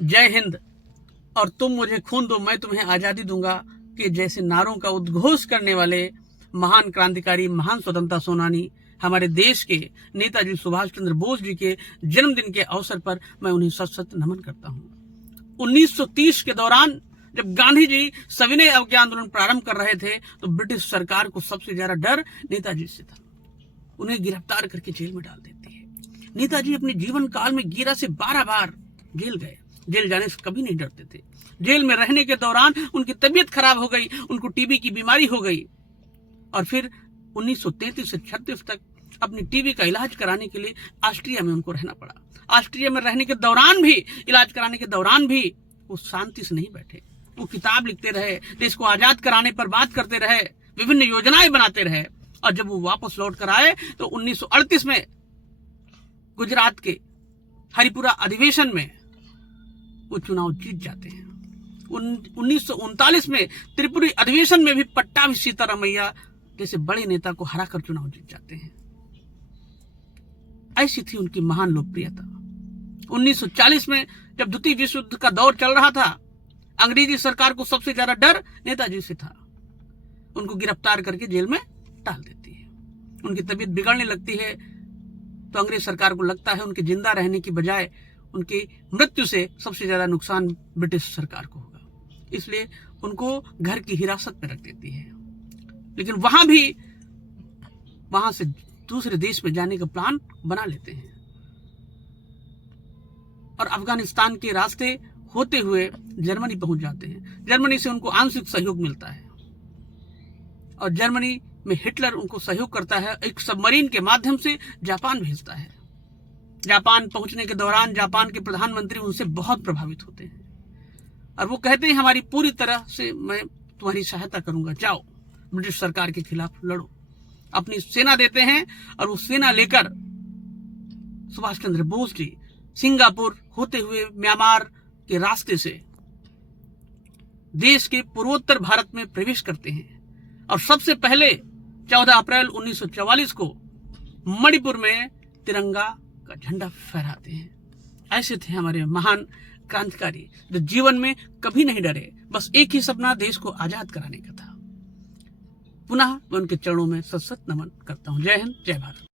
जय हिंद और तुम मुझे खून दो मैं तुम्हें आजादी दूंगा कि जैसे नारों का उद्घोष करने वाले महान क्रांतिकारी, महान स्वतंत्रता सेनानी हमारे देश के नेताजी सुभाष चंद्र बोस जी के जन्मदिन के अवसर पर मैं उन्हें सत सत नमन करता हूं। 1930 के दौरान जब गांधी जी सविनय अवज्ञा आंदोलन प्रारंभ कर रहे थे तो ब्रिटिश सरकार को सबसे ज्यादा डर नेताजी से था। उन्हें गिरफ्तार करके जेल में डाल देती है। नेताजी अपने जीवन काल में 11 से 12 बार जेल गए। जेल जाने से कभी नहीं डरते थे। जेल में रहने के दौरान उनकी तबीयत खराब हो गई, उनको टीबी की बीमारी हो गई और फिर 1933 से 36 तक अपनी टीबी का इलाज कराने के लिए ऑस्ट्रिया में उनको रहना पड़ा। ऑस्ट्रिया में रहने के दौरान भी, इलाज कराने के दौरान भी वो शांति से नहीं बैठे। वो किताब लिखते रहे, देश को आजाद कराने पर बात करते रहे, विभिन्न योजनाएं बनाते रहे और जब वो वापस लौट कर आए तो 1938 में गुजरात के हरिपुरा अधिवेशन में वो चुनाव जीत जाते हैं। 1939 में त्रिपुरी अधिवेशन में भी पट्टाभी सीतारामैया जैसे बड़े नेता को हराकर चुनाव जीत जाते हैं। ऐसी थी उनकी महान लोकप्रियता। 1940 में जब द्वितीय विश्व युद्ध का दौर चल रहा था, अंग्रेजी सरकार को सबसे ज्यादा डर नेताजी से था। उनको गिरफ्तार करके जेल में डाल देती है। उनकी तबीयत बिगड़ने लगती है तो अंग्रेज सरकार को लगता है उनके जिंदा रहने की बजाय उनकी मृत्यु से सबसे ज्यादा नुकसान ब्रिटिश सरकार को होगा, इसलिए उनको घर की हिरासत में रख देती है। लेकिन वहां से दूसरे देश में जाने का प्लान बना लेते हैं और अफगानिस्तान के रास्ते होते हुए जर्मनी पहुंच जाते हैं। जर्मनी से उनको आंशिक सहयोग मिलता है और जर्मनी में हिटलर उनको सहयोग करता है। एक सबमरीन के माध्यम से जापान भेजता है। जापान पहुंचने के दौरान जापान के प्रधानमंत्री उनसे बहुत प्रभावित होते हैं और वो कहते हैं हमारी पूरी तरह से मैं तुम्हारी सहायता करूंगा, जाओ ब्रिटिश सरकार के खिलाफ लड़ो। अपनी सेना देते हैं और वो सेना लेकर सुभाष चंद्र बोस जी सिंगापुर होते हुए म्यांमार के रास्ते से देश के पूर्वोत्तर भारत में प्रवेश करते हैं और सबसे पहले 14 अप्रैल 1944 को मणिपुर में तिरंगा का झंडा फहराते हैं। ऐसे थे हमारे महान क्रांतिकारी जो जीवन में कभी नहीं डरे, बस एक ही सपना देश को आजाद कराने का था। पुनः मैं उनके चरणों में सत सत नमन करता हूं। जय हिंद, जय भारत।